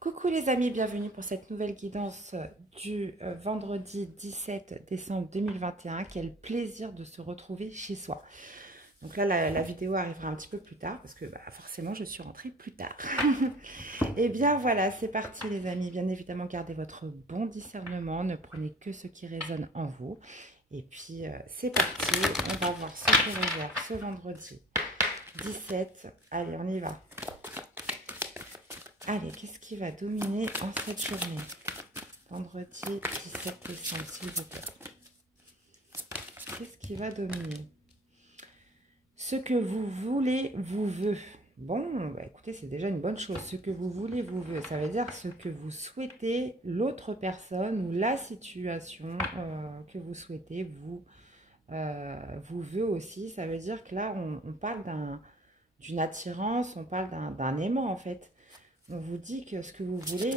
Coucou les amis, bienvenue pour cette nouvelle guidance du vendredi 17 décembre 2021. Quel plaisir de se retrouver chez soi. Donc là, la vidéo arrivera un petit peu plus tard parce que forcément, je suis rentrée plus tard. Et bien voilà, c'est parti les amis. Bien évidemment, gardez votre bon discernement. Ne prenez que ce qui résonne en vous. Et puis, c'est parti. On va voir ce que réserve ce vendredi 17. Allez, on y va. Allez, qu'est-ce qui va dominer en cette journée? Vendredi 17 décembre, s'il vous plaît. Qu'est-ce qui va dominer? Ce que vous voulez vous veut. Bon, écoutez, c'est déjà une bonne chose. Ce que vous voulez vous veut. Ça veut dire ce que vous souhaitez, l'autre personne ou la situation que vous souhaitez vous veut aussi. Ça veut dire que là, on parle d'une attirance, on parle d'un aimant en fait. On vous dit que ce que vous voulez,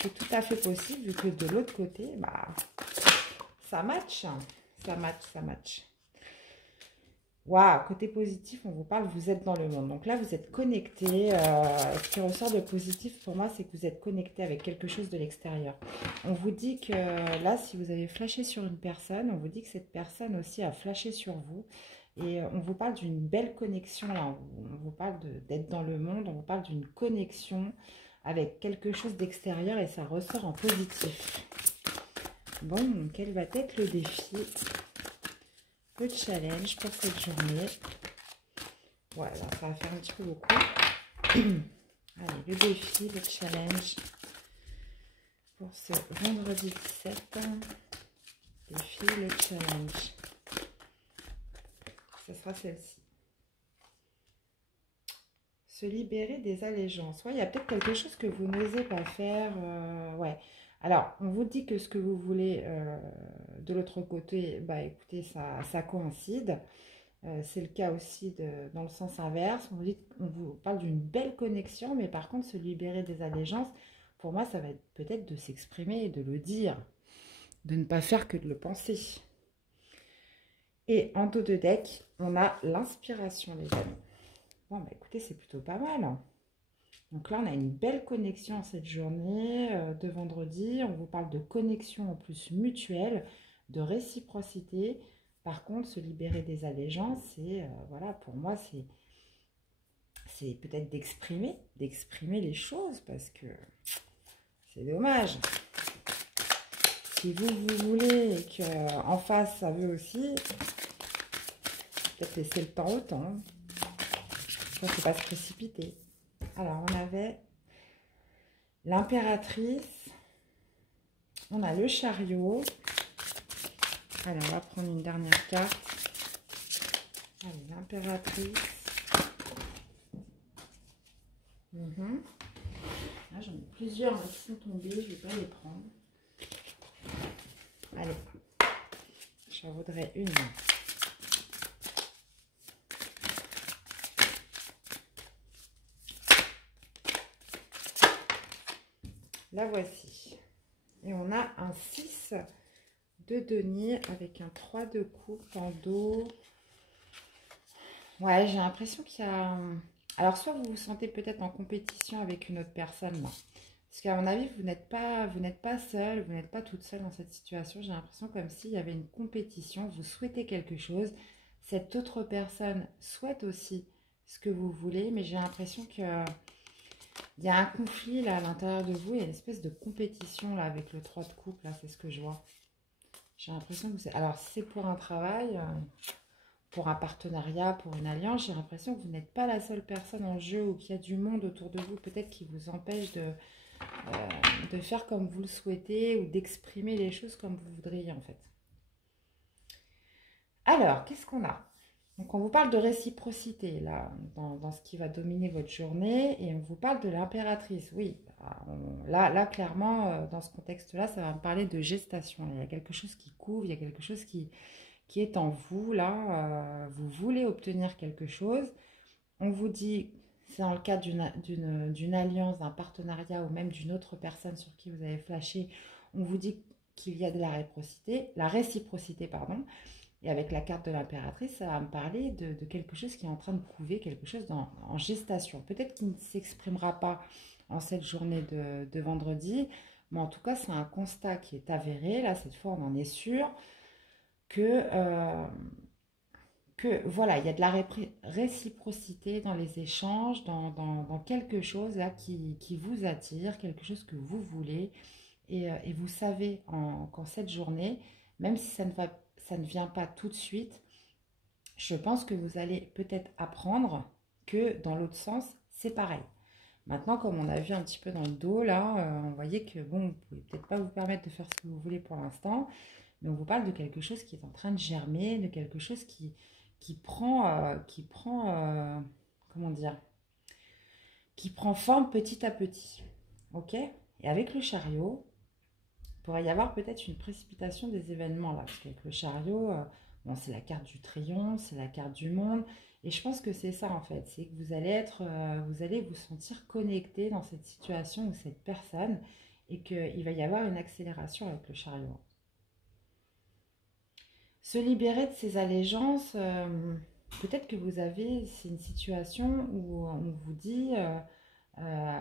c'est tout à fait possible, vu que de l'autre côté, ça match. Ça match, ça match. Waouh, côté positif, on vous parle, vous êtes dans le monde. Donc là, vous êtes connecté. Ce qui ressort de positif pour moi, c'est que vous êtes connecté avec quelque chose de l'extérieur. On vous dit que là, si vous avez flashé sur une personne, on vous dit que cette personne aussi a flashé sur vous. Et on vous parle d'une belle connexion, là. On vous parle d'être dans le monde, on vous parle d'une connexion avec quelque chose d'extérieur et ça ressort en positif. Bon, quel va être le défi, le challenge pour cette journée? Voilà, ça va faire un petit peu beaucoup. Allez, le défi, le challenge pour ce vendredi 17. Défi, le challenge. Ce sera celle-ci. Se libérer des allégeances. Ouais, il y a peut-être quelque chose que vous n'osez pas faire. Ouais. Alors, on vous dit que ce que vous voulez de l'autre côté, écoutez, ça coïncide. C'est le cas aussi dans le sens inverse. On vous parle d'une belle connexion, mais par contre, se libérer des allégeances, pour moi, ça va être peut-être de s'exprimer et de le dire. De ne pas faire que de le penser. Et en dos de deck, on a l'inspiration, les amis. Bon, écoutez, c'est plutôt pas mal. Hein. Donc là, on a une belle connexion cette journée de vendredi. On vous parle de connexion en plus mutuelle, de réciprocité. Par contre, se libérer des allégeances, c'est, voilà, pour moi, c'est peut-être d'exprimer les choses parce que c'est dommage. Si vous voulez et qu'en face, ça veut aussi, peut-être laisser le temps au temps. Il ne faut pas se précipiter. Alors, on avait l'impératrice. On a le chariot. Allez, on va prendre une dernière carte. Allez, l'impératrice. Là, j'en ai plusieurs qui sont tombés. Je ne vais pas les prendre. Allez, j'en voudrais une. La voici. Et on a un 6 de denier avec un 3 de coupe en dos. Ouais, j'ai l'impression qu'il y a... Alors, soit vous vous sentez peut-être en compétition avec une autre personne, là. Parce qu'à mon avis, vous n'êtes pas seule, vous n'êtes pas toute seule dans cette situation. J'ai l'impression comme s'il y avait une compétition. Vous souhaitez quelque chose. Cette autre personne souhaite aussi ce que vous voulez, mais j'ai l'impression que... Il y a un conflit là à l'intérieur de vous, il y a une espèce de compétition là avec le 3 de coupe, là c'est ce que je vois. J'ai l'impression que c'est... Alors si c'est pour un travail, pour un partenariat, pour une alliance, j'ai l'impression que vous n'êtes pas la seule personne en jeu ou qu'il y a du monde autour de vous peut-être qui vous empêche de faire comme vous le souhaitez ou d'exprimer les choses comme vous voudriez en fait. Alors, qu'est-ce qu'on a ? Donc, on vous parle de réciprocité, là, dans ce qui va dominer votre journée. Et on vous parle de l'impératrice. Oui, là, clairement, dans ce contexte-là, ça va me parler de gestation. Il y a quelque chose qui couvre, il y a quelque chose qui est en vous, là. Vous voulez obtenir quelque chose. On vous dit, c'est dans le cadre d'une alliance, d'un partenariat ou même d'une autre personne sur qui vous avez flashé. On vous dit qu'il y a de la réciprocité, pardon. Et avec la carte de l'impératrice, ça va me parler de quelque chose qui est en train de couver, quelque chose en gestation. Peut-être qu'il ne s'exprimera pas en cette journée de vendredi. Mais en tout cas, c'est un constat qui est avéré. Là, cette fois, on en est sûr que, voilà, il y a de la réciprocité dans les échanges, dans quelque chose là qui vous attire, quelque chose que vous voulez. Et vous savez qu'en cette journée, même si ça ne vient pas tout de suite, je pense que vous allez peut-être apprendre que dans l'autre sens, c'est pareil. Maintenant, comme on a vu un petit peu dans le dos, là, on voyait que, bon, vous ne pouvez peut-être pas vous permettre de faire ce que vous voulez pour l'instant, mais on vous parle de quelque chose qui est en train de germer, de quelque chose qui prend, comment dire, qui prend forme petit à petit. Ok? Et avec le chariot, il pourrait y avoir peut-être une précipitation des événements là, parce qu'avec le chariot, bon, c'est la carte du triomphe, c'est la carte du monde, et je pense que c'est ça en fait, c'est que vous allez vous sentir connecté dans cette situation ou cette personne, et qu'il va y avoir une accélération avec le chariot. Se libérer de ses allégeances, peut-être que c'est une situation où on vous dit, euh,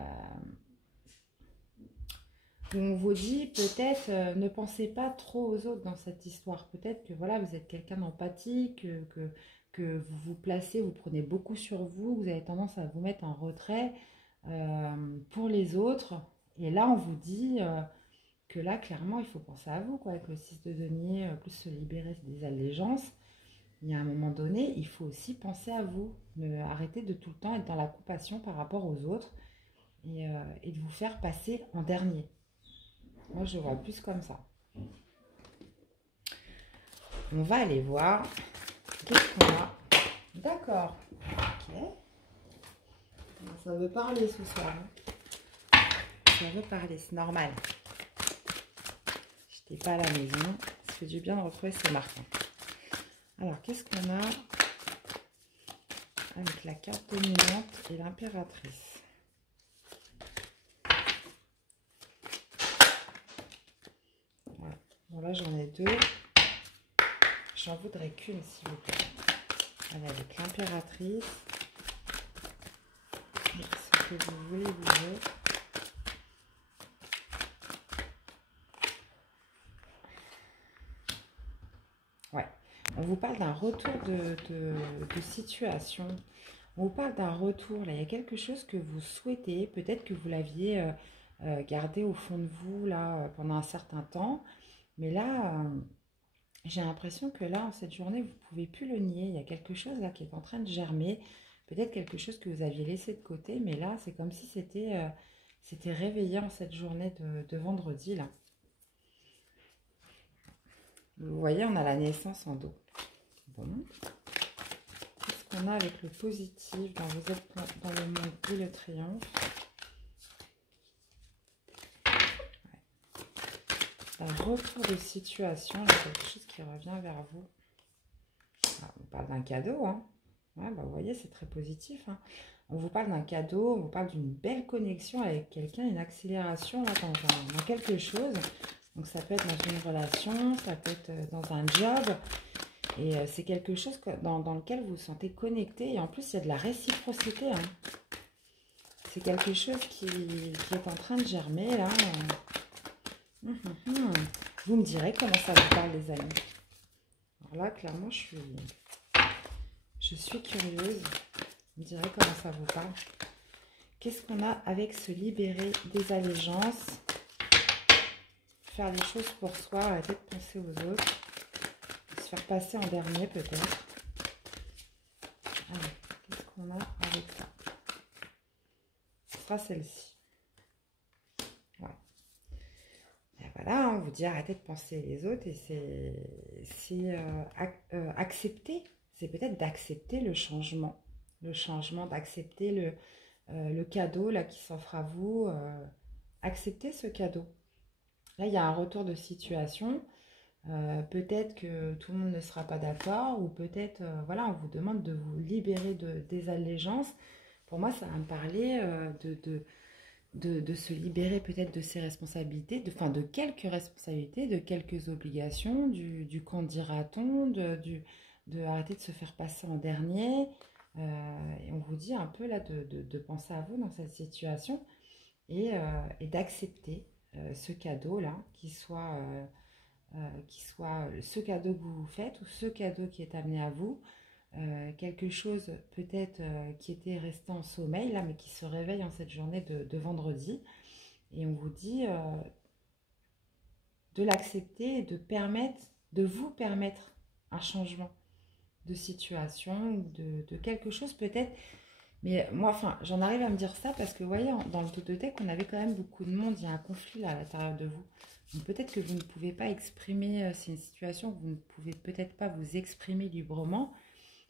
on vous dit peut-être ne pensez pas trop aux autres dans cette histoire. Peut-être que voilà, vous êtes quelqu'un d'empathique, que vous vous placez, vous prenez beaucoup sur vous, vous avez tendance à vous mettre en retrait pour les autres. Et là, on vous dit que là, clairement, il faut penser à vous, quoi, avec le 6 de denier, plus se libérer des allégeances. Il y a un moment donné, il faut aussi penser à vous. Arrêtez de tout le temps être dans la compassion par rapport aux autres et de vous faire passer en dernier. Moi, je vois plus comme ça. On va aller voir. Qu'est-ce qu'on a? D'accord. Ok. Ça veut parler ce soir. Ça veut parler, c'est normal. Je n'étais pas à la maison. Ça fait du bien de retrouver ces marques. Alors, qu'est-ce qu'on a avec la carte dominante et l'impératrice? Voilà. Bon, là, j'en ai deux. J'en voudrais qu'une, s'il vous plaît. Allez, avec l'impératrice. Ce que vous voulez, vous voulez. Ouais. On vous parle d'un retour de situation. On vous parle d'un retour. Là, il y a quelque chose que vous souhaitez. Peut-être que vous l'aviez gardé au fond de vous là pendant un certain temps. Mais là, j'ai l'impression que là, en cette journée, vous ne pouvez plus le nier. Il y a quelque chose là qui est en train de germer. Peut-être quelque chose que vous aviez laissé de côté. Mais là, c'est comme si c'était réveillé en cette journée de vendredi là. Vous voyez, on a la naissance en dos. Bon. Qu'est-ce qu'on a avec le positif dans Vous êtes dans le monde et le triomphe? Ouais. Un retour de situation, là, quelque chose qui revient vers vous. Ah, on parle d'un cadeau, hein. Ouais, bah, vous voyez, c'est très positif, hein. On vous parle d'un cadeau, on vous parle d'une belle connexion avec quelqu'un, une accélération là, dans quelque chose. Donc ça peut être dans une relation, ça peut être dans un job. Et c'est quelque chose dans lequel vous vous sentez connecté. Et en plus, il y a de la réciprocité. Hein. C'est quelque chose qui est en train de germer, là. Vous me direz comment ça vous parle, les amis. Alors là, clairement, je suis curieuse. Vous me direz comment ça vous parle. Qu'est-ce qu'on a avec se libérer des allégeances? Faire les choses pour soi, arrêter de penser aux autres. Se faire passer en dernier, peut-être. Allez, qu'est-ce qu'on a avec ça? Ce sera celle-ci. Ouais. Et voilà, on vous dit arrêtez de penser les autres et c'est accepter. C'est peut-être d'accepter le changement. Le changement, d'accepter le cadeau là qui s'offre à vous. Accepter ce cadeau. Là, il y a un retour de situation. Peut-être que tout le monde ne sera pas d'accord ou peut-être, voilà, on vous demande de vous libérer des allégeances. Pour moi, ça va me parler de se libérer peut-être de ses responsabilités, de quelques responsabilités, de quelques obligations, du qu'en dira-t-on, de arrêter de se faire passer en dernier. Et on vous dit un peu là de penser à vous dans cette situation et d'accepter ce cadeau-là, qu'il soit ce cadeau que vous vous faites ou ce cadeau qui est amené à vous, quelque chose peut-être qui était resté en sommeil là, mais qui se réveille en cette journée de vendredi. Et on vous dit de l'accepter et de vous permettre un changement de situation, de quelque chose peut-être. Mais moi, enfin, j'en arrive à me dire ça parce que, vous voyez, dans le Tototech, on avait quand même beaucoup de monde. Il y a un conflit là à l'intérieur de vous. Donc peut-être que vous ne pouvez pas exprimer, c'est une situation que vous ne pouvez peut-être pas vous exprimer librement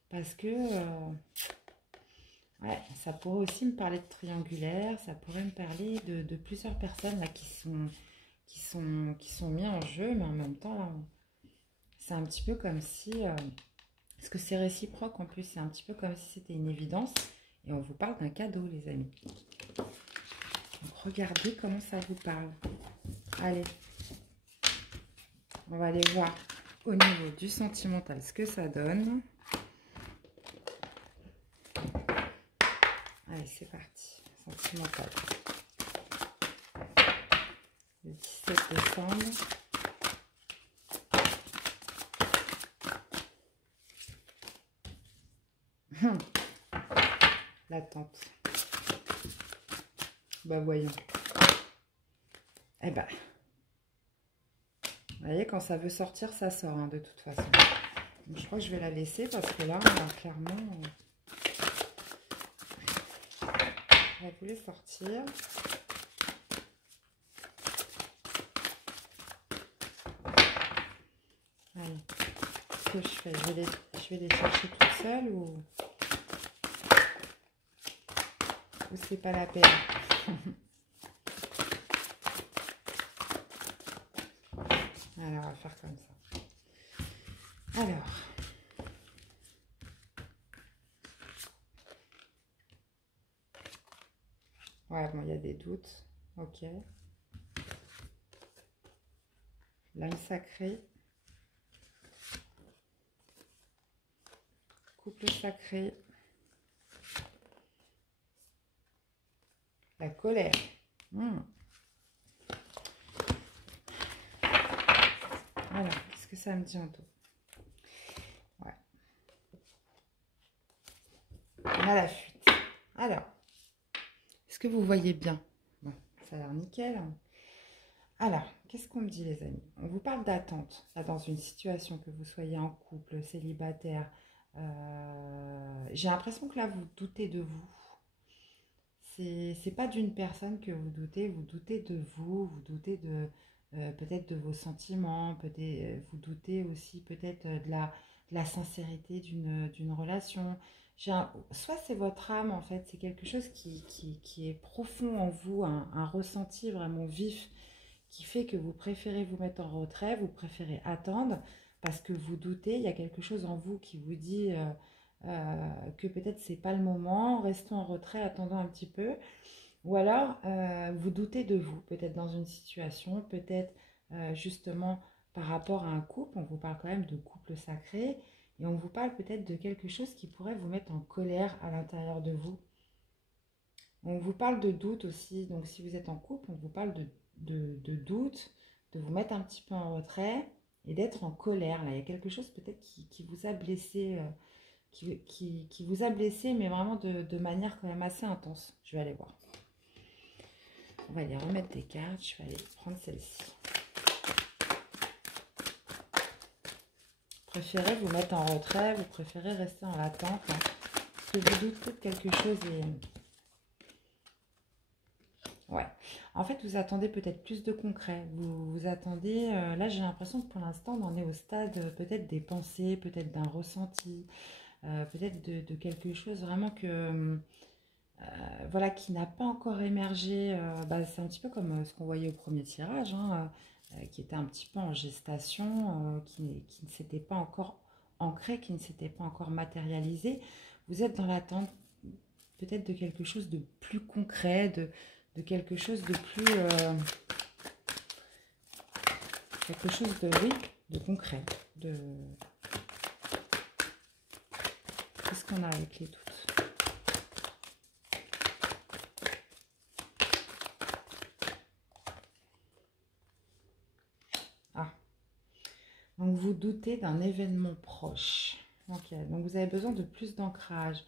parce que, ouais, ça pourrait aussi me parler de triangulaire, ça pourrait me parler de plusieurs personnes là qui sont mis en jeu, mais en même temps, là, c'est un petit peu comme si, parce que c'est réciproque en plus, c'est un petit peu comme si c'était une évidence. Et on vous parle d'un cadeau, les amis. Donc, regardez comment ça vous parle. Allez, on va aller voir au niveau du sentimental ce que ça donne. Allez, c'est parti. Sentimental. Le 17 décembre. L'attente. Bah voyons. Eh ben, vous voyez, quand ça veut sortir, ça sort, hein, de toute façon. Donc, je crois que je vais la laisser parce que là, clairement, elle voulait sortir. Allez, qu'est-ce que je fais? Je vais les chercher toute seule ou c'est pas la peine? Alors, on va faire comme ça. Alors, ouais, bon, il y a des doutes. Ok. L'âme sacrée. Couple sacré. La colère. Alors, qu'est-ce que ça me dit en tout? Ouais. On a la fuite. Alors, est-ce que vous voyez bien? Bon, ça a l'air nickel. Alors, qu'est-ce qu'on me dit, les amis? On vous parle d'attente. Là, dans une situation, que vous soyez en couple, célibataire, j'ai l'impression que là, vous doutez de vous. C'est pas d'une personne que vous doutez de vous doutez de peut-être de vos sentiments, peut-être vous doutez aussi peut-être de la sincérité d'une relation. Soit c'est votre âme en fait, c'est quelque chose qui est profond en vous, un ressenti vraiment vif qui fait que vous préférez vous mettre en retrait, vous préférez attendre parce que vous doutez, il y a quelque chose en vous qui vous dit que peut-être c'est pas le moment, restons en retrait, attendons un petit peu. Ou alors, vous doutez de vous, peut-être dans une situation, peut-être justement par rapport à un couple, on vous parle quand même de couple sacré, et on vous parle peut-être de quelque chose qui pourrait vous mettre en colère à l'intérieur de vous. On vous parle de doute aussi, donc si vous êtes en couple, on vous parle de doute, de vous mettre un petit peu en retrait et d'être en colère. Là, il y a quelque chose peut-être qui vous a blessé, qui vous a blessé, mais vraiment de manière quand même assez intense. Je vais aller voir. On va aller remettre des cartes. Je vais aller prendre celle-ci. Vous préférez vous mettre en retrait, vous préférez rester en attente. Hein, parce que vous doutez de quelque chose et... Ouais. En fait, vous attendez peut-être plus de concret. Vous attendez... là, j'ai l'impression que pour l'instant, on en est au stade peut-être des pensées, peut-être d'un ressenti, peut-être de quelque chose vraiment que... voilà, qui n'a pas encore émergé. C'est un petit peu comme ce qu'on voyait au premier tirage, hein, qui était un petit peu en gestation, qui ne s'était pas encore ancré, qui ne s'était pas encore matérialisé. Vous êtes dans l'attente peut-être de quelque chose de plus concret, de quelque chose de plus... quelque chose de, oui, de concret. Qu'est-ce qu'on a avec les doutes? Donc, vous doutez d'un événement proche. Ok, donc vous avez besoin de plus d'ancrage,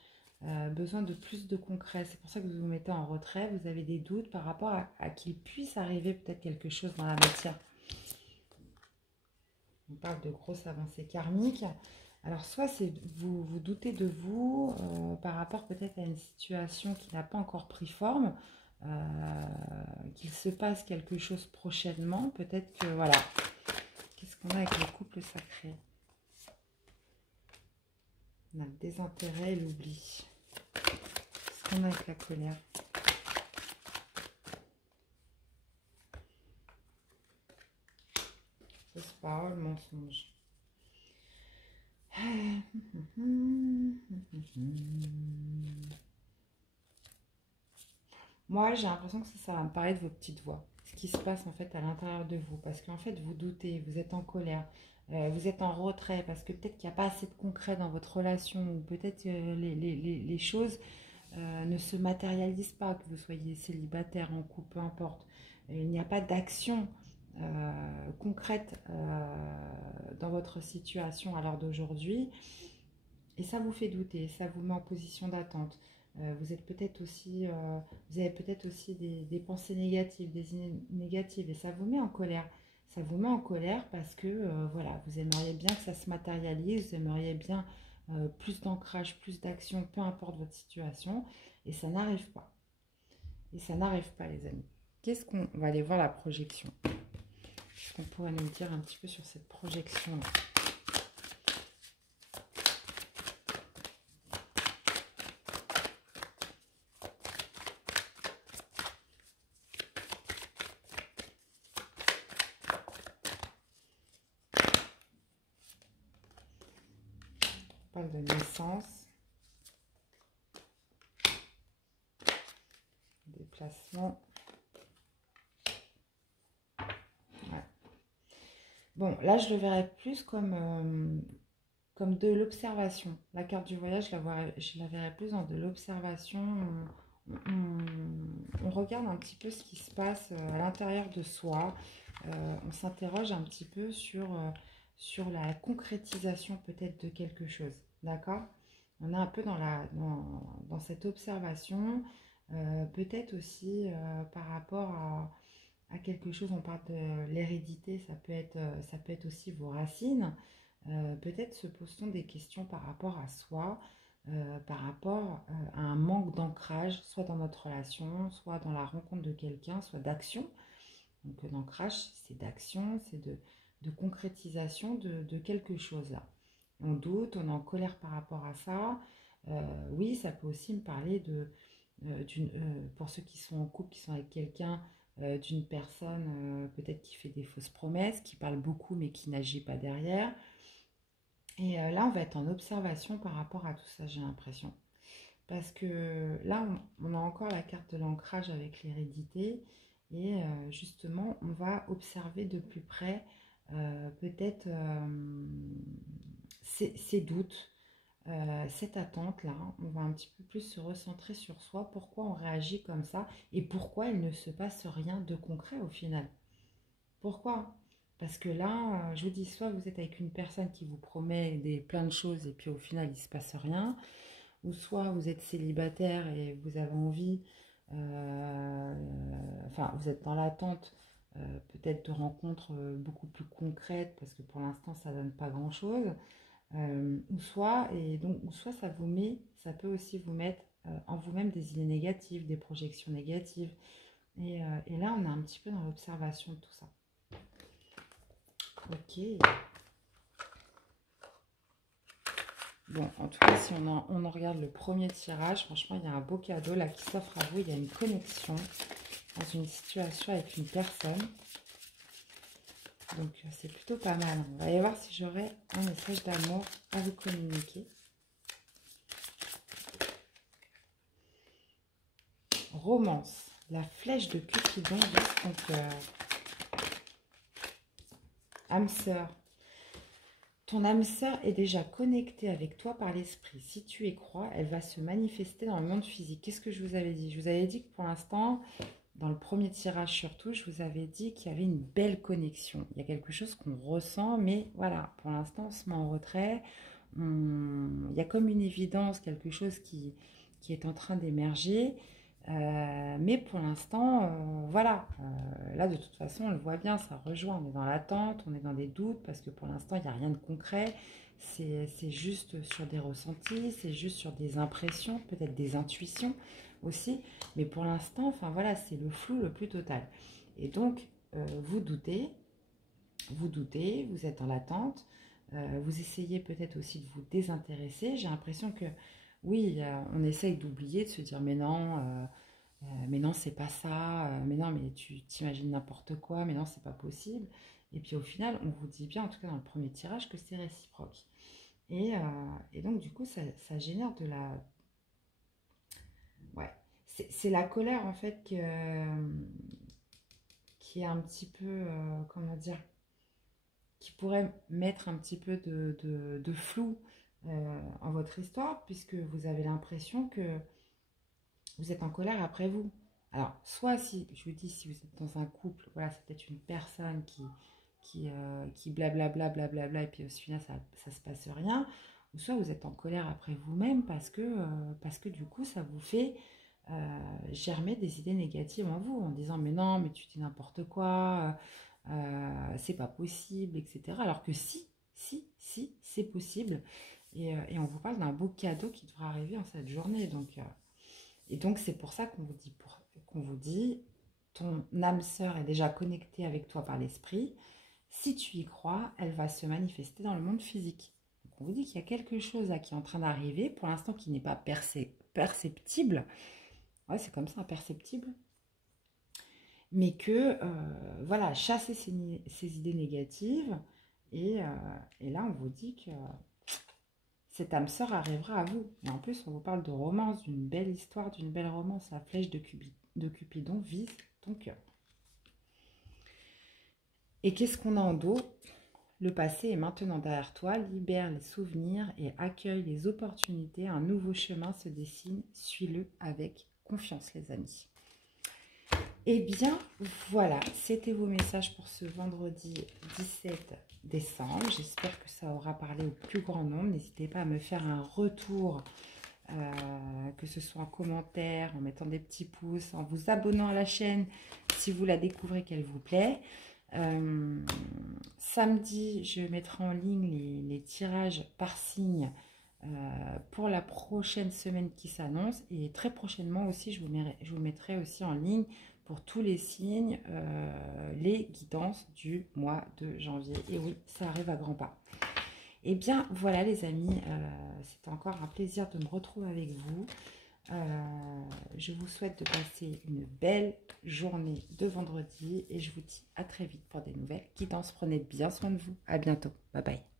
besoin de plus de concret. C'est pour ça que vous vous mettez en retrait. Vous avez des doutes par rapport à qu'il puisse arriver peut-être quelque chose dans la matière. On parle de grosses avancées karmiques. Alors, soit c'est vous doutez de vous par rapport peut-être à une situation qui n'a pas encore pris forme, qu'il se passe quelque chose prochainement. Peut-être que, voilà. Qu'est-ce qu'on a avec le couple sacré? On a le désintérêt et l'oubli. Qu'est-ce qu'on a avec la colère? Fausse parole, mensonge. Moi, j'ai l'impression que ça va me parler de vos petites voix. Ce qui se passe en fait à l'intérieur de vous. Parce qu'en fait, vous doutez, vous êtes en colère, vous êtes en retrait. Parce que peut-être qu'il n'y a pas assez de concret dans votre relation. Ou peut-être les choses ne se matérialisent pas. Que vous soyez célibataire, en couple, peu importe. Il n'y a pas d'action concrète dans votre situation à l'heure d'aujourd'hui. Et ça vous fait douter, ça vous met en position d'attente. Vous êtes peut-être aussi, vous avez peut-être aussi des pensées négatives, des idées négatives, et ça vous met en colère. Ça vous met en colère parce que, voilà, vous aimeriez bien que ça se matérialise, vous aimeriez bien plus d'ancrage, plus d'action, peu importe votre situation, et ça n'arrive pas. Et ça n'arrive pas, les amis. Qu'est-ce qu'on va aller voir la projection? Qu'est-ce qu'on pourrait nous dire un petit peu sur cette projection-là? On parle de naissance, déplacement. Ouais. Bon, là, je le verrais plus comme de l'observation. La carte du voyage, je la verrais plus dans de l'observation. On regarde un petit peu ce qui se passe à l'intérieur de soi. On s'interroge un petit peu sur la concrétisation peut-être de quelque chose. D'accord? On est un peu dans cette observation. Peut-être aussi par rapport à quelque chose, on parle de l'hérédité, ça peut être aussi vos racines. Peut-être se pose-t-on des questions par rapport à soi, par rapport à un manque d'ancrage, soit dans notre relation, soit dans la rencontre de quelqu'un, soit d'action. Donc l'ancrage, c'est d'action, c'est de concrétisation de quelque chose là. On doute, on est en colère par rapport à ça. Oui, ça peut aussi me parler pour ceux qui sont en couple, qui sont avec quelqu'un, d'une personne peut-être qui fait des fausses promesses, qui parle beaucoup mais qui n'agit pas derrière. Et là, on va être en observation par rapport à tout ça, j'ai l'impression. Parce que là, on a encore la carte de l'ancrage avec l'hérédité. Et justement, on va observer de plus près peut-être ces doutes, cette attente-là. On va un petit peu plus se recentrer sur soi, pourquoi on réagit comme ça et pourquoi il ne se passe rien de concret au final. Pourquoi? Parce que là, je vous dis, soit vous êtes avec une personne qui vous promet plein de choses et puis au final, il ne se passe rien, ou soit vous êtes célibataire et vous avez envie, euh, enfin, vous êtes dans l'attente peut-être de rencontres beaucoup plus concrètes parce que pour l'instant, ça ne donne pas grand-chose, ou soit ça peut aussi vous mettre en vous-même des idées négatives, des projections négatives, et là, on est un petit peu dans l'observation de tout ça. Ok. Bon, en tout cas, si on en regarde le premier tirage, franchement, il y a un beau cadeau là qui s'offre à vous. Il y a une connexion dans une situation avec une personne. Donc, c'est plutôt pas mal. On va aller voir si j'aurai un message d'amour à vous communiquer. Romance. La flèche de Cupidon vise ton cœur. Âme sœur. Ton âme sœur est déjà connectée avec toi par l'esprit. Si tu y crois, elle va se manifester dans le monde physique. Qu'est-ce que je vous avais dit? Je vous avais dit que pour l'instant, dans le premier tirage surtout, je vous avais dit qu'il y avait une belle connexion. Il y a quelque chose qu'on ressent, mais voilà, pour l'instant, on se met en retrait. Il y a comme une évidence, quelque chose qui est en train d'émerger. Mais pour l'instant, voilà. Là, de toute façon, on le voit bien, ça rejoint. On est dans l'attente, on est dans des doutes, parce que pour l'instant, il n'y a rien de concret. C'est juste sur des ressentis, c'est juste sur des impressions, peut-être des intuitions aussi. Mais pour l'instant, enfin voilà, c'est le flou le plus total. Et donc, vous doutez, vous êtes en attente. Vous essayez peut-être aussi de vous désintéresser. J'ai l'impression que, oui, on essaye d'oublier, de se dire, mais non, c'est pas ça, mais non, mais tu t'imagines n'importe quoi, mais non, c'est pas possible. Et puis au final, on vous dit bien, en tout cas dans le premier tirage, que c'est réciproque. Et donc, du coup, ça génère de la... Ouais, c'est la colère, en fait, qui est un petit peu, comment dire, qui pourrait mettre un petit peu de flou en votre histoire, puisque vous avez l'impression que vous êtes en colère après vous. Alors, soit si, je vous dis, si vous êtes dans un couple, voilà, c'est peut-être une personne qui blablabla, blablabla, et puis au final, ça se passe rien. Ou soit vous êtes en colère après vous-même parce que du coup, ça vous fait germer des idées négatives en vous, en disant, mais non, mais tu dis n'importe quoi, c'est pas possible, etc. Alors que si, c'est possible. Et on vous parle d'un beau cadeau qui devra arriver en cette journée. Et donc, c'est pour ça qu'on vous dit, ton âme sœur est déjà connectée avec toi par l'esprit. Si tu y crois, elle va se manifester dans le monde physique. Donc, on vous dit qu'il y a quelque chose là qui est en train d'arriver, pour l'instant qui n'est pas perceptible. Ouais, c'est comme ça, imperceptible. Mais que, voilà, chassez ces idées négatives. Et là, on vous dit que cette âme sœur arrivera à vous. Et en plus, on vous parle de romance, d'une belle histoire, d'une belle romance. La flèche de Cupidon vise ton cœur. Et qu'est-ce qu'on a en dos? Le passé est maintenant derrière toi. Libère les souvenirs et accueille les opportunités. Un nouveau chemin se dessine. Suis-le avec confiance, les amis. Eh bien, voilà, c'était vos messages pour ce vendredi 17 décembre. J'espère que ça aura parlé au plus grand nombre. N'hésitez pas à me faire un retour, que ce soit en commentaire, en mettant des petits pouces, en vous abonnant à la chaîne si vous la découvrez qu'elle vous plaît. Samedi, je mettrai en ligne les tirages par signe pour la prochaine semaine qui s'annonce. Et très prochainement aussi, je vous mettrai aussi en ligne pour tous les signes, les guidances du mois de janvier. Et oui, ça arrive à grands pas. Et bien, voilà les amis, c'était encore un plaisir de me retrouver avec vous. Je vous souhaite de passer une belle journée de vendredi et je vous dis à très vite pour des nouvelles guidances. Prenez bien soin de vous. À bientôt. Bye bye.